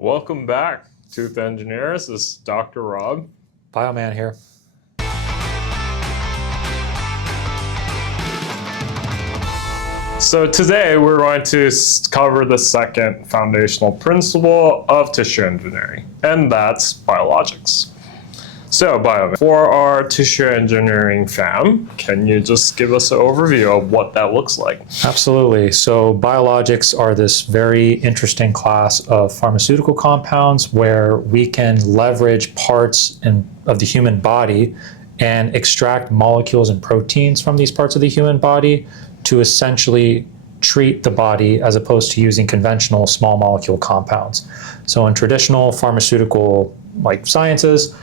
Welcome back, Tooth Engineers. This is Dr. Rob. Bioman here. So today we're going to cover the second foundational principle of tissue engineering, and that's biologics. So, Bioman, for our tissue engineering fam, can you just give us an overview of what that looks like? Absolutely. So biologics are this very interesting class of pharmaceutical compounds where we can leverage parts of the human body and extract molecules and proteins from these parts of the human body to essentially treat the body as opposed to using conventional small molecule compounds. So in traditional pharmaceutical sciences,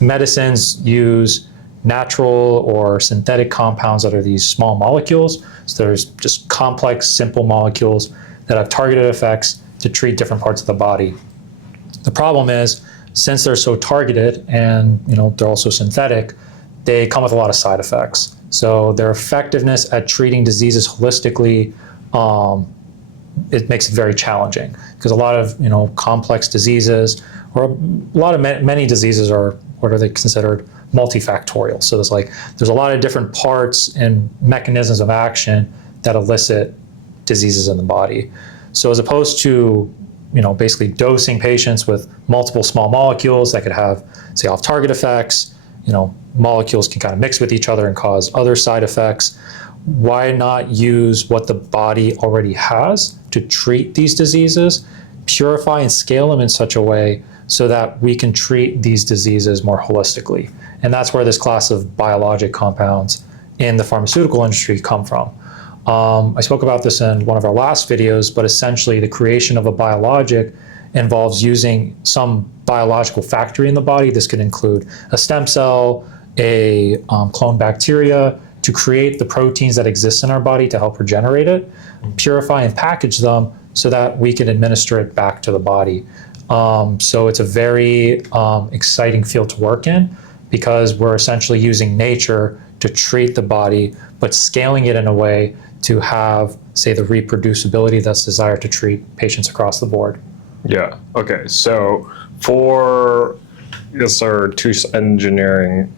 medicines use natural or synthetic compounds that are these small molecules. So there's just complex, simple molecules that have targeted effects to treat different parts of the body. The problem is, since they're so targeted and they're also synthetic, they come with a lot of side effects. So their effectiveness at treating diseases holistically, it makes it very challenging because a lot of complex diseases, or a lot of many diseases are what are they considered multifactorial. So there's a lot of different parts and mechanisms of action that elicit diseases in the body. So as opposed to basically dosing patients with multiple small molecules that could have, say, off-target effects, molecules can kind of mix with each other and cause other side effects. Why not use what the body already has to treat these diseases, purify and scale them in such a way so that we can treat these diseases more holistically? And that's where this class of biologic compounds in the pharmaceutical industry come from. I spoke about this in one of our last videos, but essentially the creation of a biologic involves using some biological factory in the body. This could include a stem cell, a clone bacteria, to create the proteins that exist in our body to help regenerate it, purify and package them so that we can administer it back to the body. So it's a very exciting field to work in because we're essentially using nature to treat the body, but scaling it in a way to have, say, the reproducibility that's desired to treat patients across the board. Yeah. Okay. So for our tooth engineering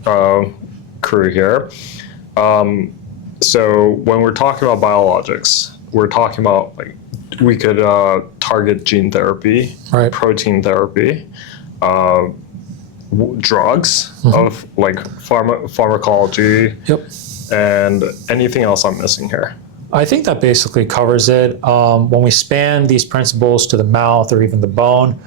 crew here, so when we're talking about biologics, we're talking about we could target gene therapy, right, protein therapy, drugs of pharmacology, yep, and anything else I'm missing here. I think that basically covers it. When we span these principles to the mouth or even the bone,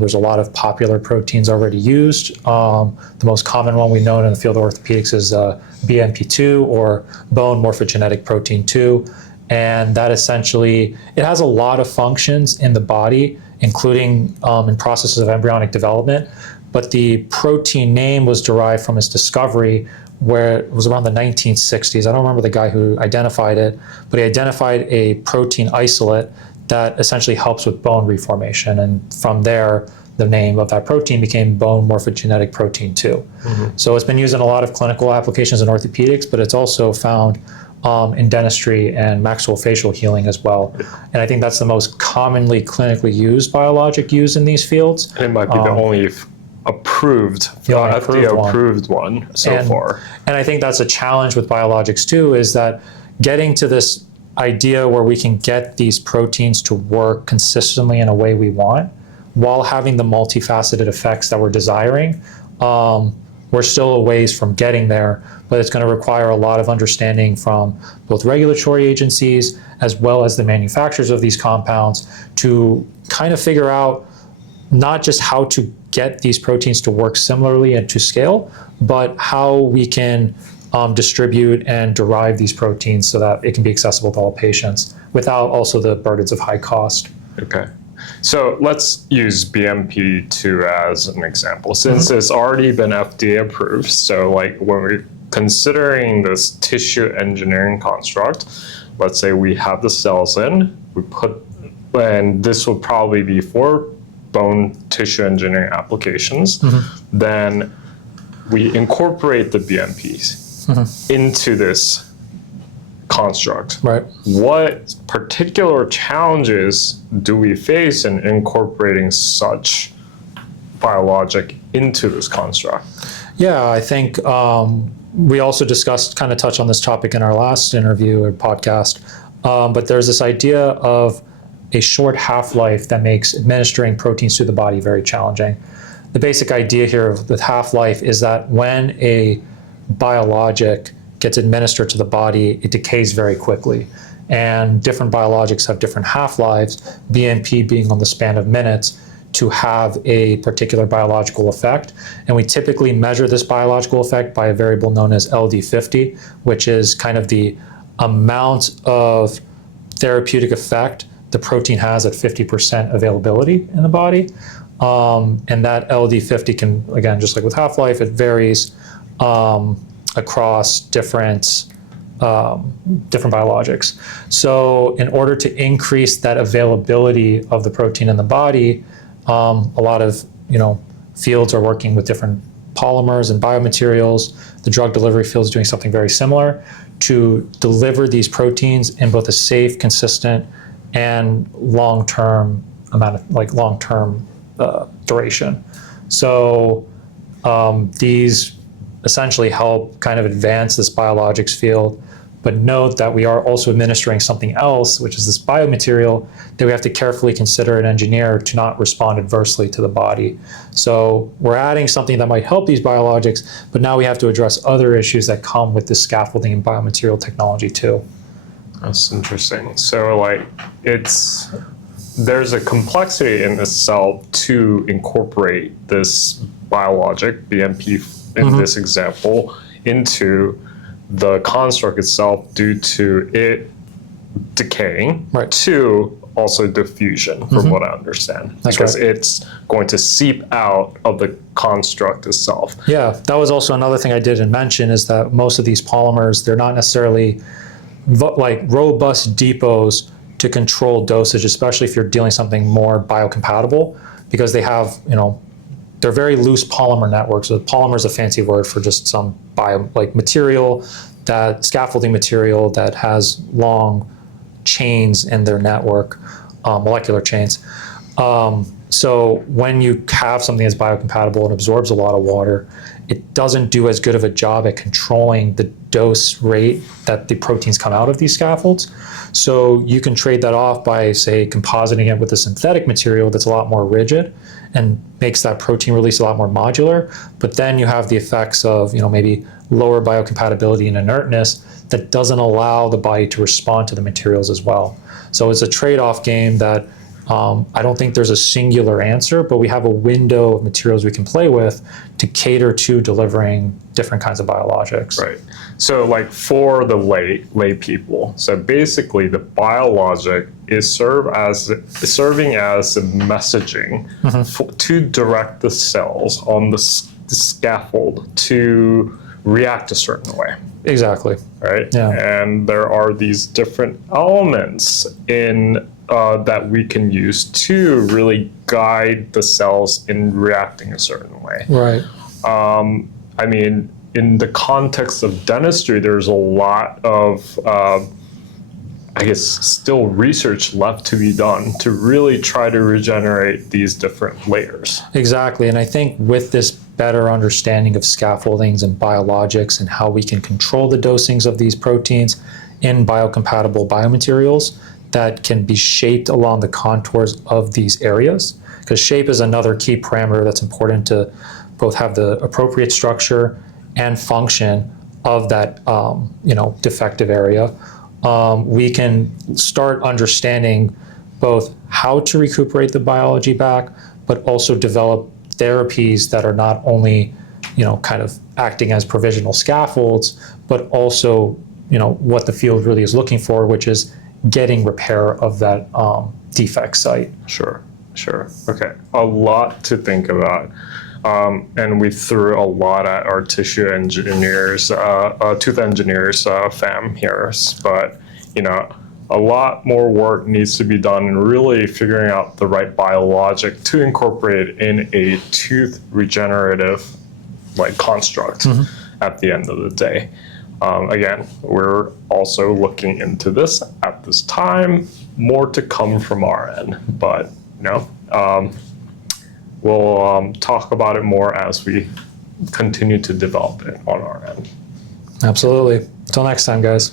there's a lot of popular proteins already used. The most common one we know in the field of orthopedics is BMP2, or bone morphogenetic protein 2. And that essentially, it has a lot of functions in the body, including in processes of embryonic development. But the protein name was derived from its discovery, where it was around the 1960s. I don't remember the guy who identified it, but he identified a protein isolate that essentially helps with bone reformation. And from there, the name of that protein became bone morphogenetic protein 2. Mm-hmm. So it's been used in a lot of clinical applications in orthopedics, but it's also found in dentistry and maxillofacial healing as well. And I think that's the most commonly clinically used biologic used in these fields. It might be the only approved, FDA-approved one so far. And I think that's a challenge with biologics too, is that getting to this idea where we can get these proteins to work consistently in a way we want, while having the multifaceted effects that we're desiring. We're still a ways from getting there, but it's going to require a lot of understanding from both regulatory agencies as well as the manufacturers of these compounds to kind of figure out not just how to get these proteins to work similarly and to scale, but how we can distribute and derive these proteins so that it can be accessible to all patients without also the burdens of high cost. Okay. So let's use BMP2 as an example, since it's already been FDA approved. So when we're considering this tissue engineering construct, let's say we have the cells in, and this would probably be for bone tissue engineering applications, then we incorporate the BMPs into this construct. Right. What particular challenges do we face in incorporating such biologic into this construct? Yeah, I think we also discussed, kind of touched on this topic in our last interview or podcast, but there's this idea of a short half-life that makes administering proteins to the body very challenging. The basic idea here with half-life is that when a biologic gets administered to the body, it decays very quickly. And different biologics have different half-lives, BMP being on the span of minutes, to have a particular biological effect. And we typically measure this biological effect by a variable known as LD50, which is kind of the amount of therapeutic effect the protein has at 50% availability in the body. And that LD50 can, again, just like with half-life, it varies across different biologics. So in order to increase that availability of the protein in the body, a lot of fields are working with different polymers and biomaterials. The drug delivery field is doing something very similar to deliver these proteins in both a safe, consistent, and long-term duration. So these essentially help kind of advance this biologics field, but note that we are also administering something else, which is this biomaterial that we have to carefully consider and engineer to not respond adversely to the body. So we're adding something that might help these biologics, but now we have to address other issues that come with this scaffolding and biomaterial technology too. That's interesting. So there's a complexity in itself to incorporate this biologic, BMP in this example, into the construct itself due to it decaying, right, to also diffusion, from what I understand. That's because right. It's going to seep out of the construct itself. Yeah, that was also another thing I didn't mention, is that most of these polymers, they're not necessarily like robust depots to control dosage, especially if you're dealing something more biocompatible, because they have, they're very loose polymer networks. So polymer is a fancy word for just some material, that scaffolding material that has long chains in their network, molecular chains. So when you have something that's biocompatible and absorbs a lot of water, it doesn't do as good of a job at controlling the dose rate that the proteins come out of these scaffolds. So you can trade that off by, say, compositing it with a synthetic material that's a lot more rigid and makes that protein release a lot more modular. But then you have the effects of, maybe lower biocompatibility and inertness that doesn't allow the body to respond to the materials as well. So it's a trade-off game that I don't think there's a singular answer, but we have a window of materials we can play with to cater to delivering different kinds of biologics. Right. So for the lay people, so basically the biologic is serving as the messaging to direct the cells on the scaffold to react a certain way. Exactly. Right? Yeah. And there are these different elements in that we can use to really guide the cells in reacting a certain way. Right. In the context of dentistry, there's a lot of, still research left to be done to really try to regenerate these different layers. Exactly. And I think with this better understanding of scaffoldings and biologics and how we can control the dosings of these proteins in biocompatible biomaterials that can be shaped along the contours of these areas, because shape is another key parameter that's important to both have the appropriate structure and function of that defective area. We can start understanding both how to recuperate the biology back, but also develop therapies that are not only kind of acting as provisional scaffolds, but also what the field really is looking for, which is getting repair of that defect site. Sure. Okay. A lot to think about. And we threw a lot at our tissue engineers, tooth engineers fam here, but a lot more work needs to be done in really figuring out the right biologic to incorporate in a tooth regenerative construct at the end of the day. Again, we're also looking into this at this time. More to come from our end, but we'll talk about it more as we continue to develop it on our end. Absolutely. Until next time, guys.